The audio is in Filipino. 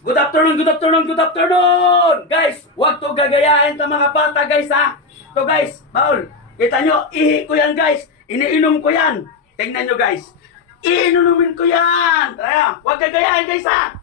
Good afternoon, good afternoon, good afternoon! Guys, huwag to gagayahin ng mga bata, guys, ha? To guys, Paul, kita nyo, ihi ko yan, guys. Iniinom ko yan. Tingnan nyo, guys. Iinumin ko yan. Kaya, huwag gagayahin, guys, ha?